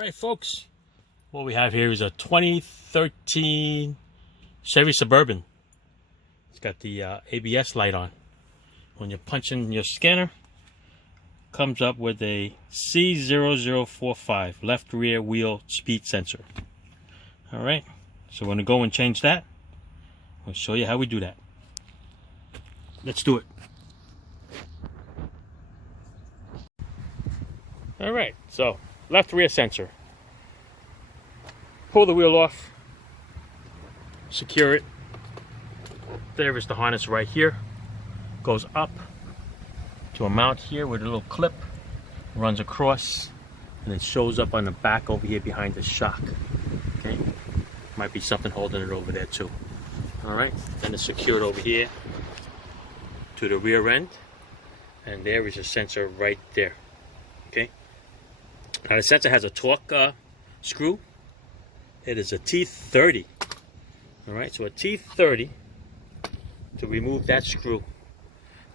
All right, folks, what we have here is a 2013 Chevy Suburban. It's got the ABS light on. When you punch in your scanner, comes up with a C0045 left rear wheel speed sensor. All right, so we're gonna go and change that. I'll show you how we do that. Let's do it. All right, so left rear sensor. Pull the wheel off, secure it. There is the harness right here. Goes up to a mount here with a little clip, runs across, and it shows up on the back over here behind the shock. Okay, might be something holding it over there too. All right, then it's secured over here to the rear end, and there is a sensor right there. Okay, now the sensor has a torque screw. It is a T30. All right, so a T30 to remove that screw.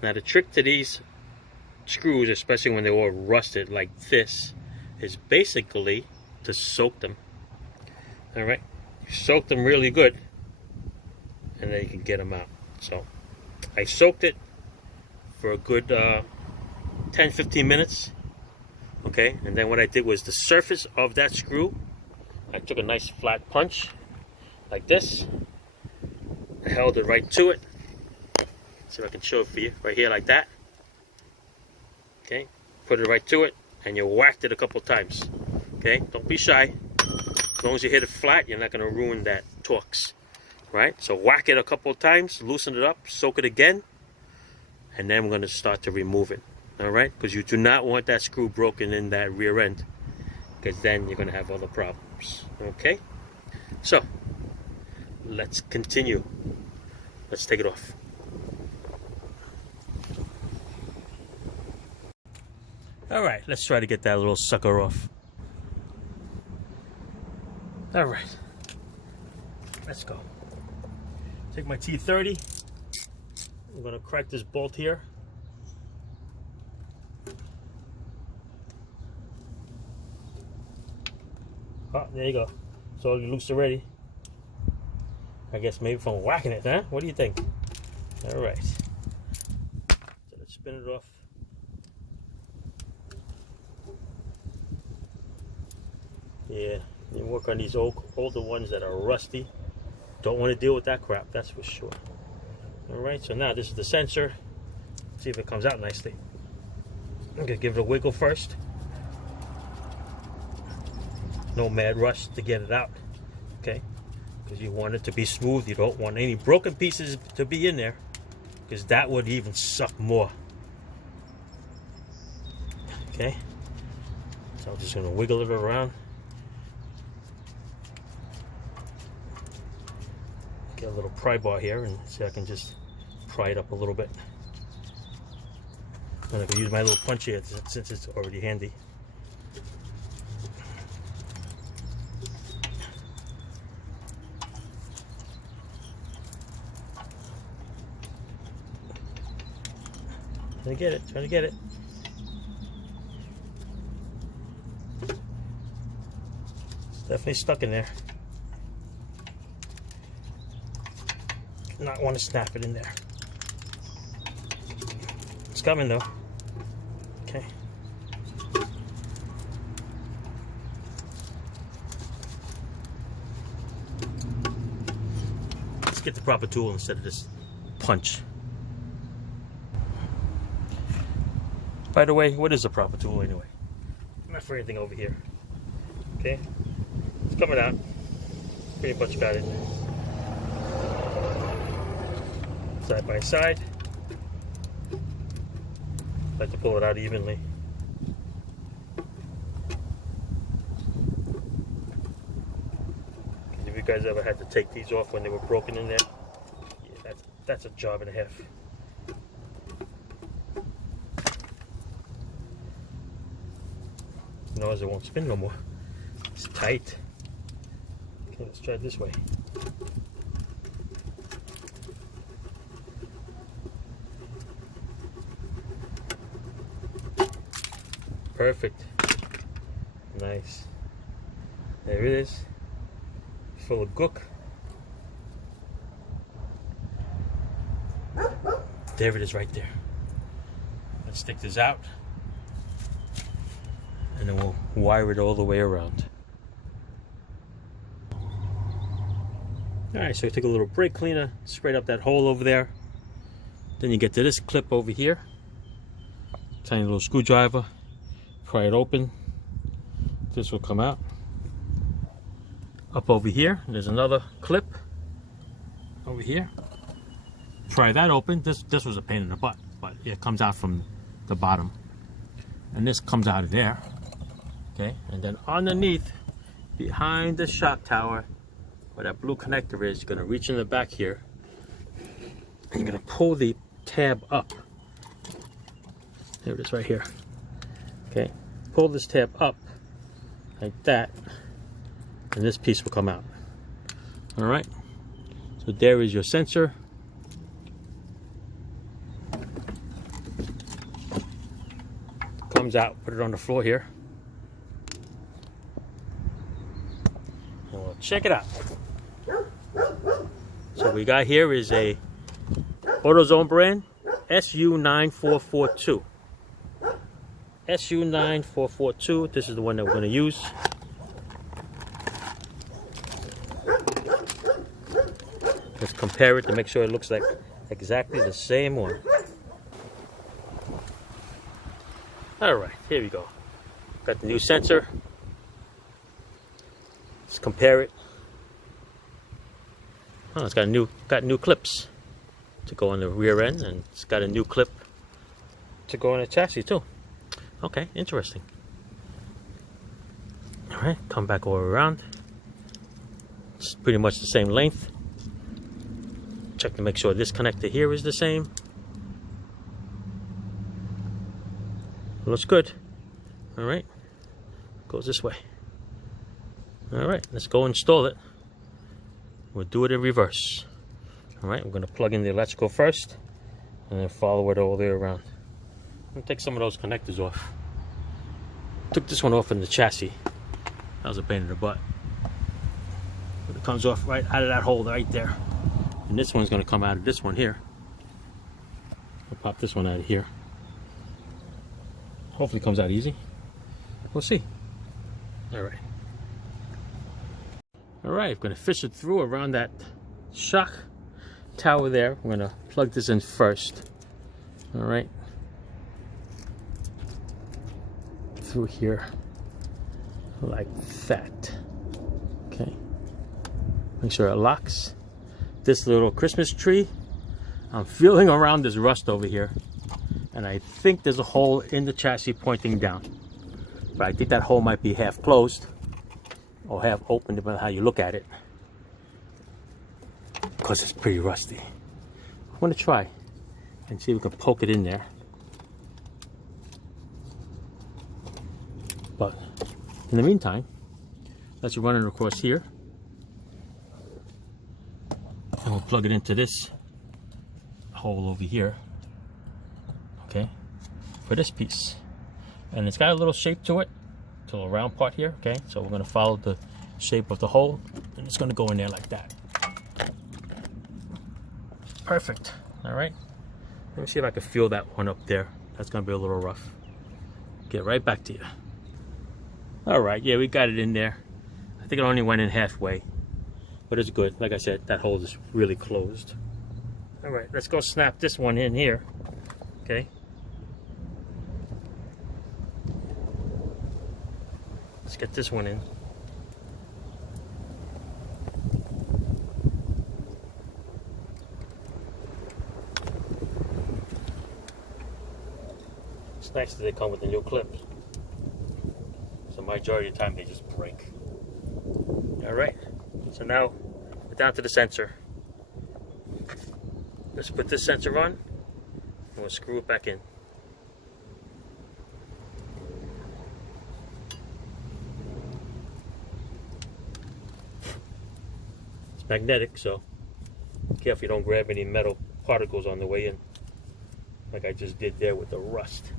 Now the trick to these screws, especially when they're all rusted like this, is basically to soak them. All right, you soak them really good, and then you can get them out. So I soaked it for a good 10-15 minutes. Okay, and then what I did was the surface of that screw, I took a nice flat punch like this. I held it right to it. See if I can show it for you. Right here like that. Okay, put it right to it, and you whacked it a couple times. Okay, don't be shy. As long as you hit it flat, you're not going to ruin that torques. Right, so whack it a couple times, loosen it up, soak it again, and then we're going to start to remove it. All right, because you do not want that screw broken in that rear end, because then you're going to have other problems. Okay, so let's continue. Let's take it off. All right, let's try to get that little sucker off. All right, let's go. Take my T30. I'm going to crack this bolt here. Oh, there you go. It's all loose already. I guess maybe from whacking it, huh? What do you think? All right. So let's spin it off. Yeah, you work on these older ones that are rusty. Don't want to deal with that crap, that's for sure. All right, so now this is the sensor. See if it comes out nicely. I'm gonna give it a wiggle first. No mad rush to get it out, okay? Because you want it to be smooth. You don't want any broken pieces to be in there, because that would even suck more. Okay, so I'm just gonna wiggle it around. Get a little pry bar here and see if I can just pry it up a little bit. And I can use my little punch here since it's already handy. Trying to get it. It's definitely stuck in there. Not want to snap it in there. It's coming though. Okay. Let's get the proper tool instead of this punch. By the way, what is the proper tool anyway? Not for anything over here. Okay, it's coming out. Pretty much got it. Side by side. Like to pull it out evenly. If you guys ever had to take these off when they were broken in there, yeah, that's a job and a half. Otherwise it won't spin no more. It's tight. Okay, let's try it this way. Perfect. Nice. There it is, full of gook. There it is right there. Let's stick this out, and then we'll wire it all the way around. Alright, so you take a little brake cleaner, sprayed up that hole over there. Then you get to this clip over here. Tiny little screwdriver, pry it open. This will come out. Up over here, there's another clip over here. Pry that open. This was a pain in the butt, but it comes out from the bottom. And this comes out of there. Okay, and then underneath, behind the shock tower, where that blue connector is, you're going to reach in the back here, and you're going to pull the tab up. There it is right here. Okay, pull this tab up like that, and this piece will come out. All right, so there is your sensor. Comes out, put it on the floor here, and we'll check it out. So what we got here is a AutoZone brand SU9442. SU9442. This is the one that we're going to use. Let's compare it to make sure it looks like exactly the same one. Alright, here we go. Got the new sensor. Let's compare it. Oh, it's got new clips to go on the rear end, and it's got a new clip to go on the chassis too. Okay, interesting. Alright, come back all around. It's pretty much the same length. Check to make sure this connector here is the same. Looks good. Alright, goes this way. Alright, let's go install it. We'll do it in reverse. Alright, we're going to plug in the electrical first, and then follow it all the way around. I'm going to take some of those connectors off. Took this one off in the chassis. That was a pain in the butt. But it comes off right out of that hole right there. And this one's going to come out of this one here. I'll pop this one out of here. Hopefully it comes out easy. We'll see. Alright. Alright, I'm going to fish it through around that shock tower there. I'm going to plug this in first. Alright. Through here. Like that. Okay. Make sure it locks. This little Christmas tree, I'm feeling around this rust over here. And I think there's a hole in the chassis pointing down. But I think that hole might be half closed or half open, depending on how you look at it, because it's pretty rusty. I'm going to try and see if we can poke it in there. But in the meantime, let's run it across here. And we'll plug it into this hole over here. Okay, for this piece. And it's got a little shape to it. It's a little round part here. Okay, so we're going to follow the shape of the hole, and it's going to go in there like that. Perfect. All right, let me see if I can feel that one up there. That's going to be a little rough. Get right back to you. All right, yeah, we got it in there. I think it only went in halfway, but it's good. Like I said, that hole is really closed. All right, let's go snap this one in here. Okay. Let's get this one in. It's nice that they come with the new clips. So majority of the time they just break. Alright, so now we're down to the sensor. Let's put this sensor on, and we'll screw it back in. It's magnetic, so be careful you don't grab any metal particles on the way in, like I just did there with the rust.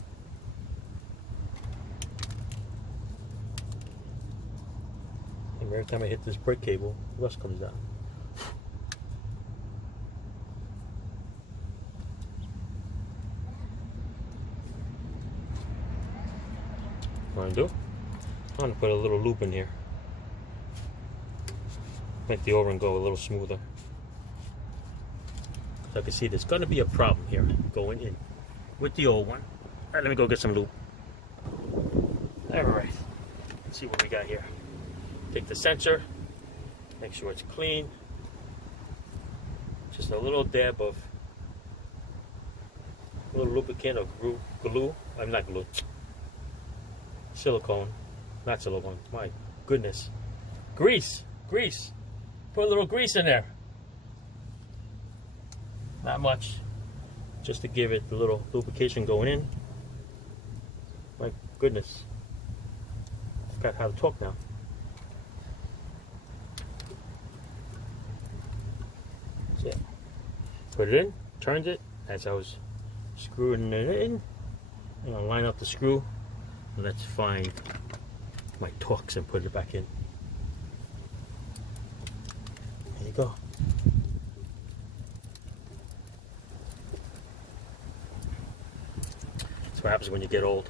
Every time I hit this brake cable, rust comes out. What I'm gonna do? I'm gonna put a little loop in here. Make the O-ring go a little smoother. So I can see there's gonna be a problem here going in with the old one. Alright, let me go get some lube. Alright, let's see what we got here. Take the sensor, make sure it's clean. Just a little dab of a little lubricant or glue. I'm not glue. Silicone, not silicone. My goodness, grease. Put a little grease in there. Not much, just to give it a little lubrication going in. My goodness, I forgot how to talk now. That's it. Put it in, turned it as I was screwing it in. I'm gonna line up the screw. Let's find my Torx and put it back in. There you go. That's what happens when you get old.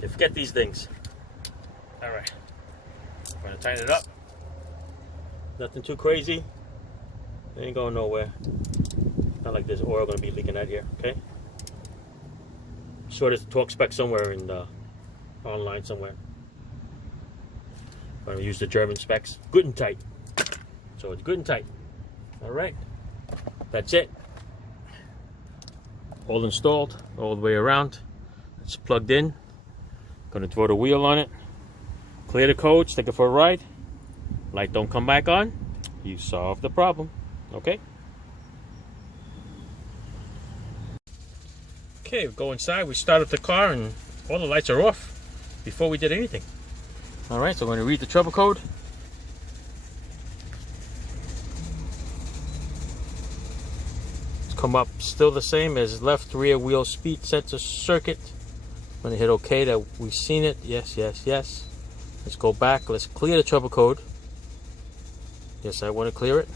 You forget these things. Alright. I'm going to tighten it up. Nothing too crazy. It ain't going nowhere. Not like there's oil going to be leaking out here, okay? I'm sure there's a torque spec somewhere in the online somewhere. I'm going to use the German specs. Good and tight. So it's good and tight. Alright. That's it. All installed all the way around. It's plugged in. Going to throw the wheel on it. Clear the codes. Take it for a ride. Light don't come back on. You solve the problem. Okay? Okay, we go inside. We start up the car and all the lights are off before we did anything. Alright, so I'm going to read the trouble code. It's come up still the same as left rear wheel speed sensor circuit. I'm going to hit OK that we've seen it. Yes. Let's go back. Let's clear the trouble code. Yes, I want to clear it.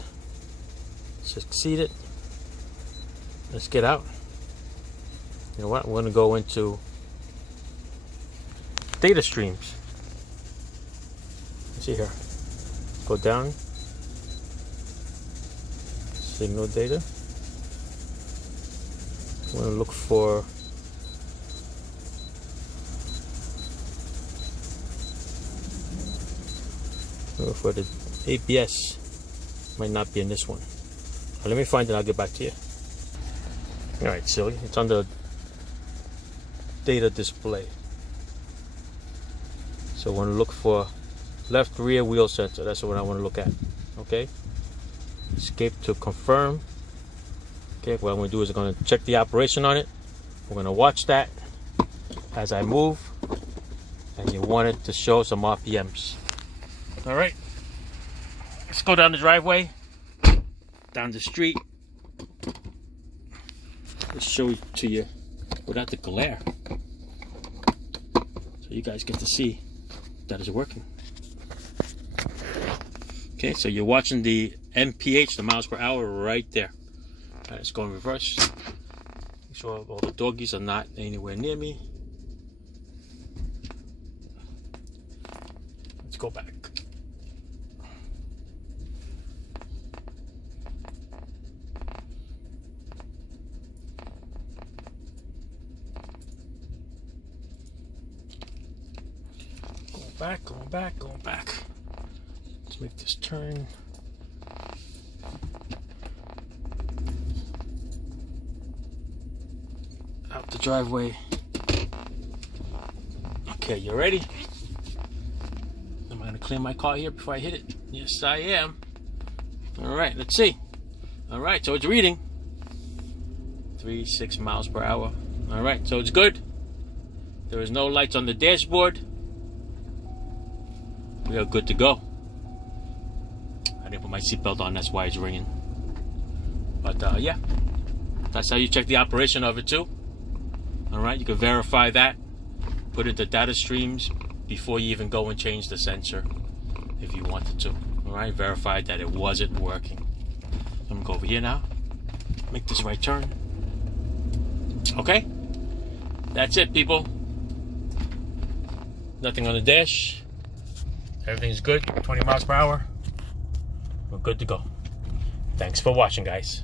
Succeed it. Let's get out. You know what? I'm going to go into data streams. Let's see here. Go down. Signal data. I'm going to look for the ABS. Might not be in this one. Let me find it. I'll get back to you. All right, silly. It's on the data display. So I want to look for left rear wheel sensor. That's what I want to look at. Okay. Escape to confirm. Okay. What I'm going to do is I'm going to check the operation on it. We're going to watch that as I move, and you want it to show some RPMs. All right. Let's go down the driveway, down the street. Let's show it to you without the glare, so you guys get to see that is working. Okay, so you're watching the MPH, the miles per hour, right there. All right, let's go in reverse. Make sure all the doggies are not anywhere near me. Let's go back. Going back. Let's make this turn. Out the driveway. Okay, you ready? Am I gonna clean my car here before I hit it? Yes, I am. Alright, let's see. Alright, so it's reading 36 miles per hour. Alright, so it's good. There is no lights on the dashboard. We are good to go. I didn't put my seatbelt on, that's why it's ringing. But yeah, that's how you check the operation of it too. Alright, you can verify that. Put it to data streams before you even go and change the sensor. if you wanted to. Alright, verified that it wasn't working. I'm gonna go over here now, make this right turn. Okay, that's it, people. Nothing on the dash. Everything's good, 20 miles per hour. We're good to go. Thanks for watching, guys.